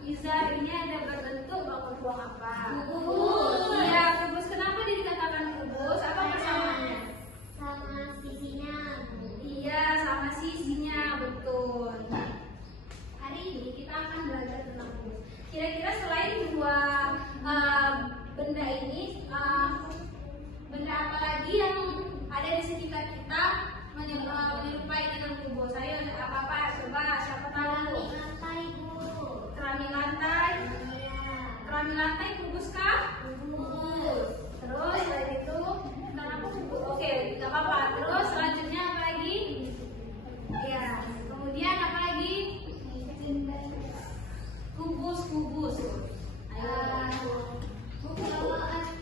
Iza ini ada berbentuk buang apa? Kubus. Iya, kubus. Kenapa dia dikatakan kubus? Apa persamaannya? Sama sisinya. Iya, sama sisinya, betul. Hari ini kita akan belajar tentang kubus. Kira-kira selain dua benda ini, benda apa lagi yang ada di sekitar kita menyerupai dengan kubus? Ayo, apa-apa? Coba, siapa tahu? Lantai, Bu. Keramik lantai. Iya. Keramik lantai kubus kah? Kubus. Terus selain itu, kenapa kubus? Oke, nggak apa-apa. Terus selanjutnya apa lagi? Ya, kemudian apa lagi? Kubus. Ayo.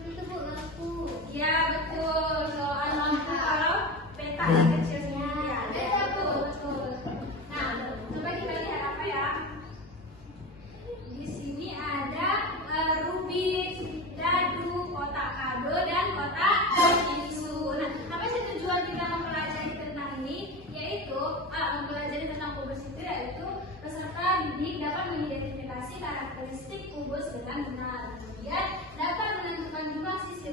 Itu Bu, lampu. Ya betul. Soal lampu kalau peta yang kecil sendiri ya. Betul. Nah, coba kita lihat apa ya? Di sini ada rubis, dadu, kotak kado dan kotak tisu. Nah, apa sih tujuan kita mempelajari tentang ini? Yaitu mempelajari tentang kubus itu yaitu peserta didik dapat mengidentifikasi karakteristik kubus dengan benar. Kemudian dapat menentukan jumlah sisi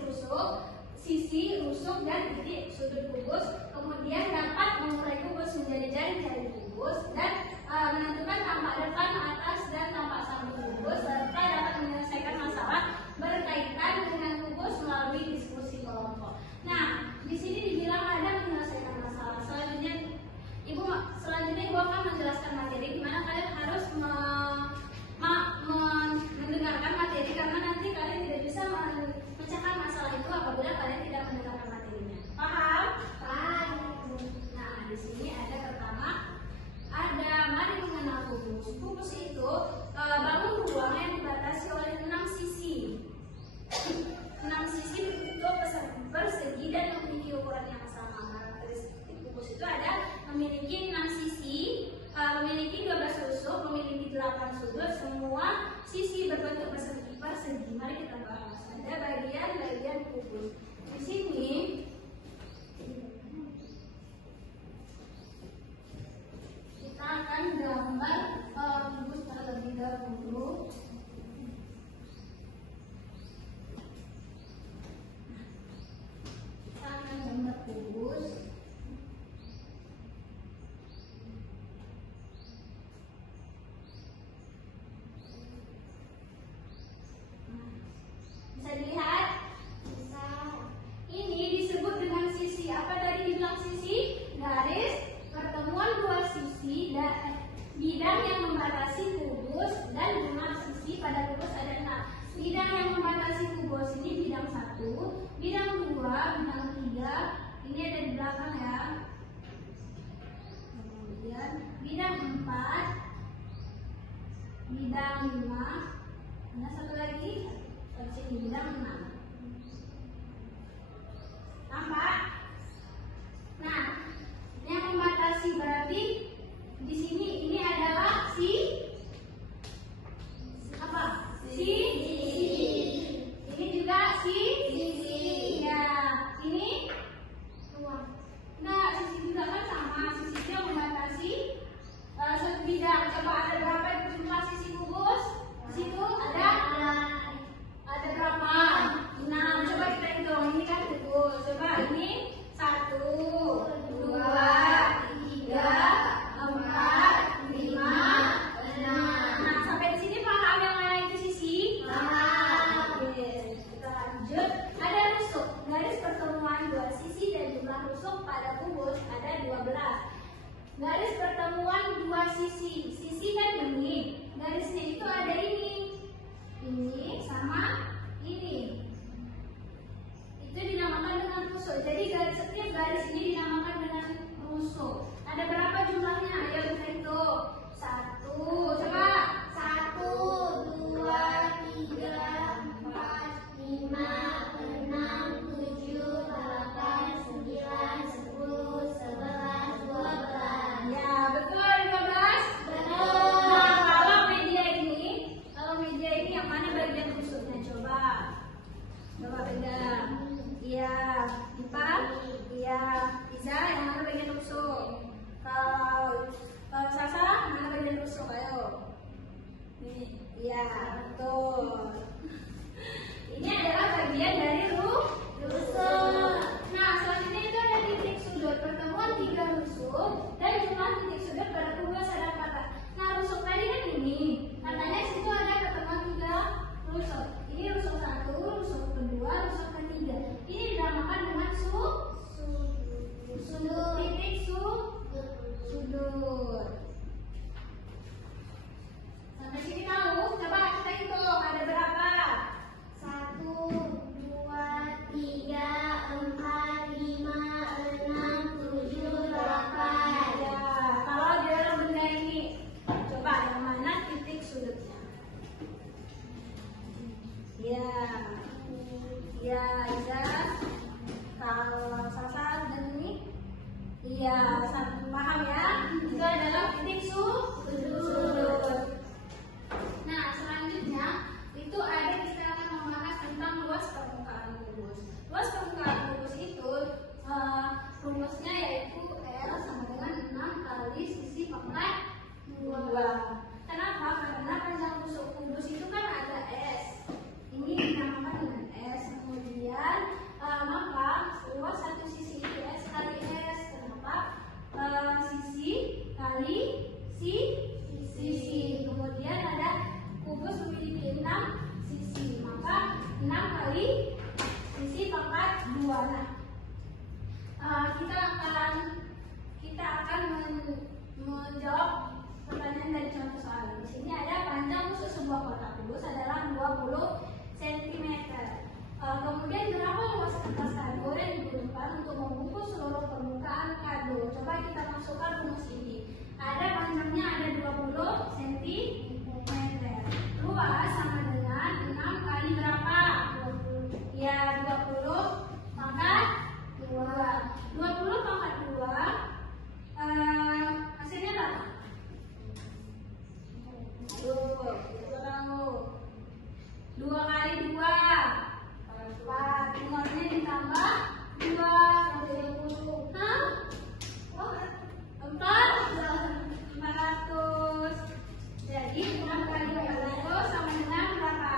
rusuk dan titik sudut kubus. Kemudian dapat mengurai kubus menjadi jari-jari kubus dan menentukan tampak depan, atas dan tampak samping kubus serta dapat menyelesaikan masalah berkaitan dengan kubus melalui diskusi kelompok. Nah, di sini dibilang ada menyelesaikan masalah. Selanjutnya Ibu akan menjelaskan materi di mana kalian harus mendengarkan materi karena nanti kalian tidak bisa memecahkan masalah itu apabila kalian tidak mendengarkan materinya. Paham? Paham. Nah, di sini ada pertama, ada mari mengenal kubus. Kubus itu bangun ruang yang dibatasi oleh 6 sisi. 6 sisi berbentuk persegi dan memiliki ukuran yang sama. Karakteristik kubus itu ada memiliki 6 sisi, memiliki 12 rusuk, memiliki 8 sudut, semua sisi berbentuk persegi. Mari kita bahas. Ada bagian-bagian kubus. Di sini kita akan gambar kubus terlebih dahulu. Kita akan gambar kubus. Bisa dilihat? Bisa. Ini disebut dengan sisi. Apa tadi dibilang sisi? Garis pertemuan dua sisi dan bidang yang membatasi kubus dan jumlah sisi pada kubus ada 6. Bidang yang membatasi kubus ini bidang 1, bidang 2, bidang 3. Ini ada di belakang ya. Kemudian bidang 4, bidang 5. Ada satu lagi. Sini bidang 6. Nampak? Nah, yang membatasi berarti di sini ini adalah apa? Ini juga ya. Ini Ruang. enggak, sisi juga kan sama. Sisi itu yang membatasi satu bidang. Coba ada berapa jumlah sisi kubus? Di situ ada berapa? 6. Coba kita hitung. Ini kan kubus. Coba ini 1, 2, 3, menjawab pertanyaan dari contoh soal. Di sini ada panjang musuh sebuah kotak kubus adalah 20 cm. Kemudian berapa luas kertas kado yang dibutuhkan untuk membungkus seluruh permukaan kado? Coba kita masukkan rumus ini. Ada panjangnya ada 20 cm. Luas sama dengan 6 kali berapa? 20. Ya 20 pangkat 2. 20 pangkat 2 hasilnya berapa? Ayo, kita tahu. 2 kali 2 4, nomornya ditambah 2 Hah? 500. Jadi 6 kali 200 sama dengan berapa?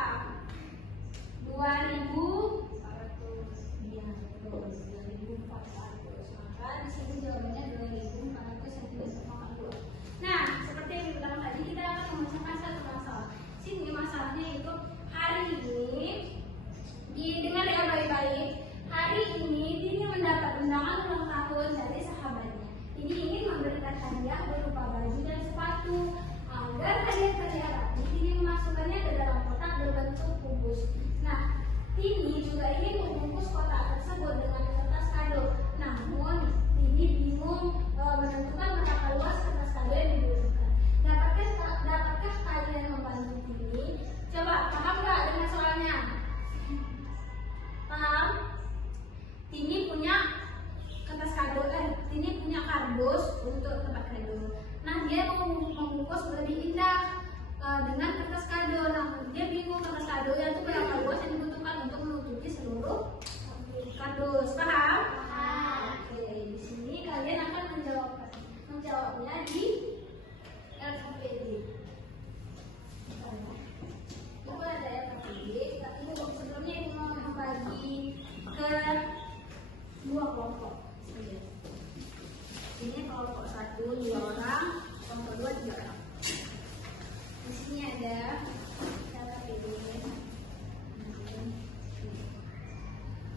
2.400. Iya, betul. 2.400. Maka di sini jawabannya 2.400 cm. Nah, seperti yang dibilang tadi, kita akan memecahkan satu masalah. Sini masalahnya itu hari ini. Dengar ya baik-baik. Hari ini Tini mendapat undangan ulang tahun dari sahabatnya. Ini ingin memberikan hadiah berupa baju dan sepatu. Agar hadiah terlihat rapi, Tini memasukkannya ke dalam kotak berbentuk kubus. Nah, Tini juga ingin membungkus kotak tersebut dengan kertas kado. Namun, Tini bingung menentukan berapa luas kertas kado yang dibutuhkan. Dapatkah kalian membantu Tini? Coba, paham nggak dengan soalnya? Paham? Tini punya kertas kado, Tini punya kardus untuk tempat kado. Nah, dia mau membungkus lebih indah dengan kertas kado. Nah, dia bingung kertas kado itu berapa luas yang dibutuhkan untuk menutupi seluruh kardus. Paham? Paham. Oke, di sini kalian akan menjawabnya di LKPD. Itu ada LKPD, tapi sebelumnya ini mau membagi ke 2 kelompok. Ini kelompok 1 2 orang, kelompok 2 3 orang. Di sini ada LKPD.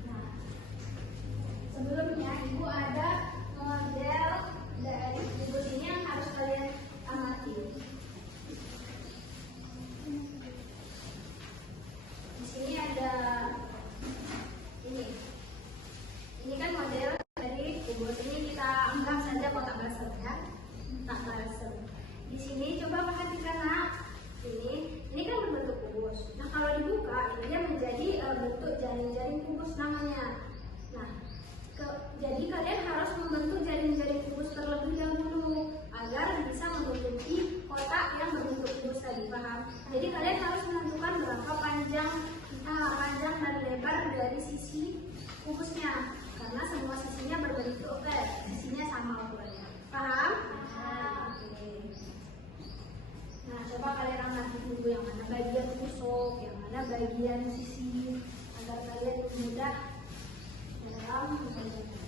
Nah, sebelumnya Ibu ada model dari Ibu ini yang harus kalian amati. Di sini ada ini kan model dari kubus. Ini kita anggap saja kotak basel ya, kotak basel. Di sini coba perhatikan nak, ini kan berbentuk kubus. Nah, kalau dibuka ini dia menjadi bentuk jaring-jaring kubus namanya. Nah, jadi kalian harus membentuk jaring-jaring kubus terlebih dahulu agar bisa menutupi kotak yang berbentuk kubus tadi, paham? Jadi kalian harus menentukan berapa panjang dan lebar dari sisi kubusnya, karena semua sisinya berbentuk sisinya sama ukurannya. Paham? Oke. Nah, coba kalian amati dulu yang mana bagian tusuk, yang mana bagian sisi, agar kalian mudah dalam memperbaiki.